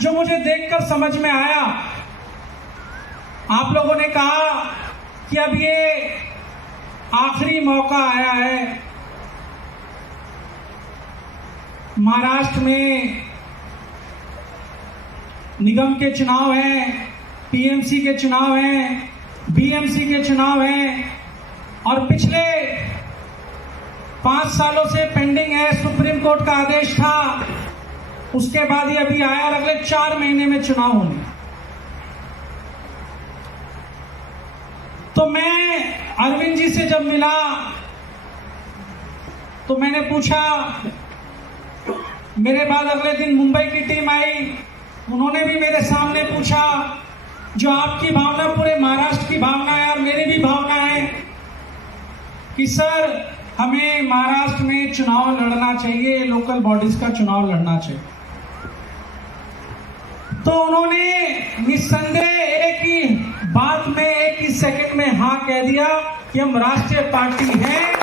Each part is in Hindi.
जो मुझे देखकर समझ में आया, आप लोगों ने कहा कि अब ये आखिरी मौका आया है। महाराष्ट्र में निगम के चुनाव हैं, पीएमसी के चुनाव हैं, बीएमसी के चुनाव हैं और पिछले 5 सालों से पेंडिंग है। सुप्रीम कोर्ट का आदेश था, उसके बाद ही अभी आया और अगले 4 महीने में चुनाव होंगे। तो मैं अरविंद जी से जब मिला तो मैंने पूछा, मेरे बाद अगले दिन मुंबई की टीम आई, उन्होंने भी मेरे सामने पूछा, जो आपकी भावना पूरे महाराष्ट्र की भावना है और मेरी भी भावना है कि सर हमें महाराष्ट्र में चुनाव लड़ना चाहिए, लोकल बॉडीज का चुनाव लड़ना चाहिए। तो उन्होंने निस्संदेह एक ही बात में, एक ही सेकंड में हाँ कह दिया कि हम राष्ट्रीय पार्टी हैं,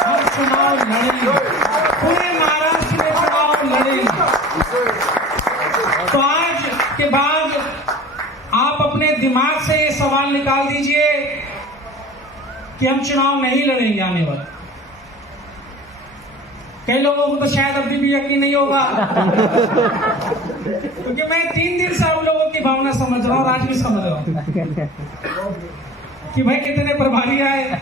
हम चुनाव लड़ेंगे, पूरे महाराष्ट्र में चुनाव लड़ेंगे। तो आज के बाद आप अपने दिमाग से ये सवाल निकाल दीजिए कि हम चुनाव नहीं लड़ेंगे आने वाले। कई लोगों को तो शायद अभी भी यकीन नहीं होगा क्योंकि मैं 3 दिन से आप लोगों की भावना समझ रहा हूँ, आज भी समझ रहा हूँ कि भाई कितने प्रभारी आए,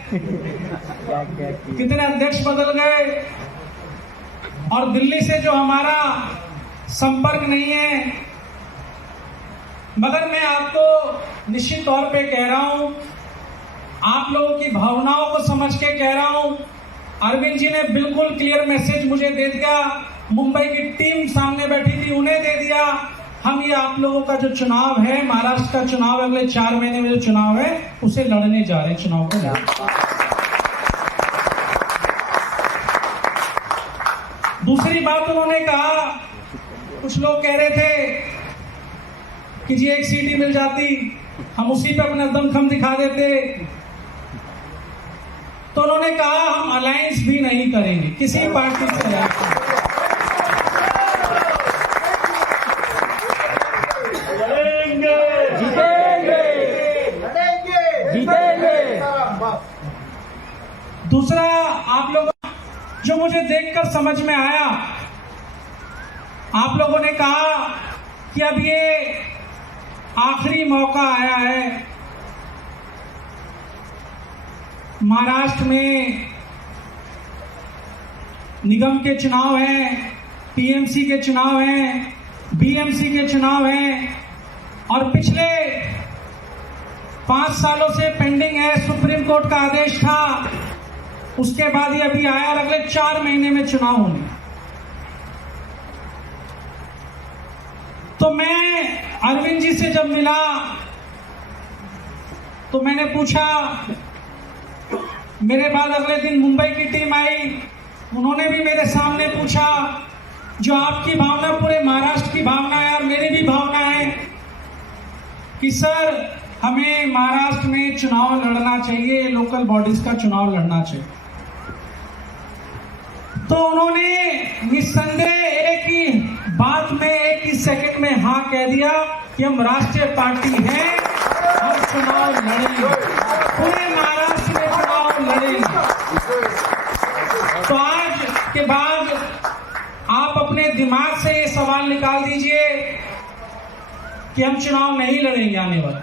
कितने अध्यक्ष बदल गए और दिल्ली से जो हमारा संपर्क नहीं है। मगर मैं आपको निश्चित तौर पे कह रहा हूं, आप लोगों की भावनाओं को समझ के कह रहा हूं, अरविंद जी ने बिल्कुल क्लियर मैसेज मुझे दे दिया, मुंबई की टीम सामने बैठी थी उन्हें दे दिया। हम ये आप लोगों का जो चुनाव है, महाराष्ट्र का चुनाव, अगले 4 महीने में जो चुनाव है उसे लड़ने जा रहे हैं, चुनाव को। दूसरी बात उन्होंने कहा, कुछ लोग कह रहे थे कि जी 1 सीट ही मिल जाती, हम उसी पे अपना दमखम दिखा देते। तो उन्होंने कहा हम अलायंस भी नहीं करेंगे किसी पार्टी से। लड़ेंगे, जीतेंगे, जीतेंगे। दूसरा, आप लोग जो मुझे देखकर समझ में आया, आप लोगों ने कहा कि अब ये आखिरी मौका आया है। महाराष्ट्र में निगम के चुनाव हैं, पीएमसी के चुनाव हैं, बीएमसी के चुनाव हैं और पिछले 5 सालों से पेंडिंग है। सुप्रीम कोर्ट का आदेश था, उसके बाद ही अभी आया और अगले 4 महीने में चुनाव होंगे। तो मैं अरविंद जी से जब मिला तो मैंने पूछा, मेरे बाद अगले दिन मुंबई की टीम आई, उन्होंने भी मेरे सामने पूछा, जो आपकी भावना पूरे महाराष्ट्र की भावना है और मेरी भी भावना है कि सर हमें महाराष्ट्र में चुनाव लड़ना चाहिए, लोकल बॉडीज का चुनाव लड़ना चाहिए। तो उन्होंने निस्संदेह एक ही बात में, एक ही सेकंड में हाँ कह दिया कि हम राष्ट्रीय पार्टी हैं, हम चुनाव लड़ेंगे, पूरे महाराष्ट्र में चुनाव लड़ेंगे। तो आज के बाद आप अपने दिमाग से ये सवाल निकाल दीजिए कि हम चुनाव नहीं लड़ेंगे आने वाले।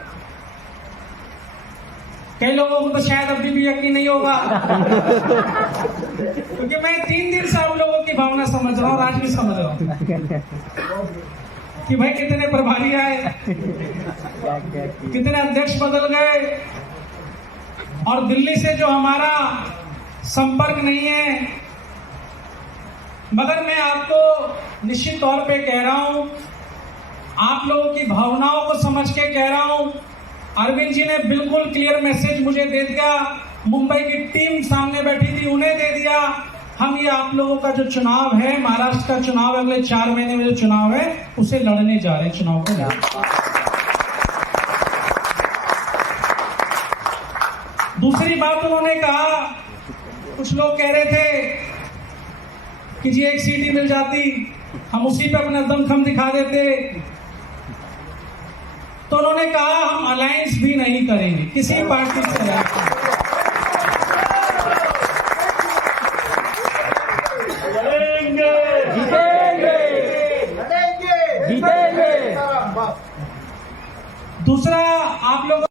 कई लोगों को तो शायद अभी भी यकीन नहीं होगा क्योंकि मैं 3 दिन से आप लोगों की भावना समझ रहा हूँ, आज भी समझ रहा हूँ कि भाई कितने प्रभारी आए, कितने अध्यक्ष बदल गए और दिल्ली से जो हमारा संपर्क नहीं है। मगर मैं आपको निश्चित तौर पे कह रहा हूं, आप लोगों की भावनाओं को समझ के कह रहा हूं, अरविंद जी ने बिल्कुल क्लियर मैसेज मुझे दे दिया, मुंबई की टीम सामने बैठी थी उन्हें दे दिया। हम ये आप लोगों का जो चुनाव है, महाराष्ट्र का चुनाव, अगले 4 महीने में जो चुनाव है उसे लड़ने जा रहे हैं, चुनाव को। दूसरी बात उन्होंने कहा, कुछ लोग कह रहे थे कि जी 1 सीट ही मिल जाती, हम उसी पे अपना दमखम दिखा देते। उन्होंने कहा हम अलायंस भी नहीं करेंगे किसी पार्टी से रहकर। दूसरा, आप लोग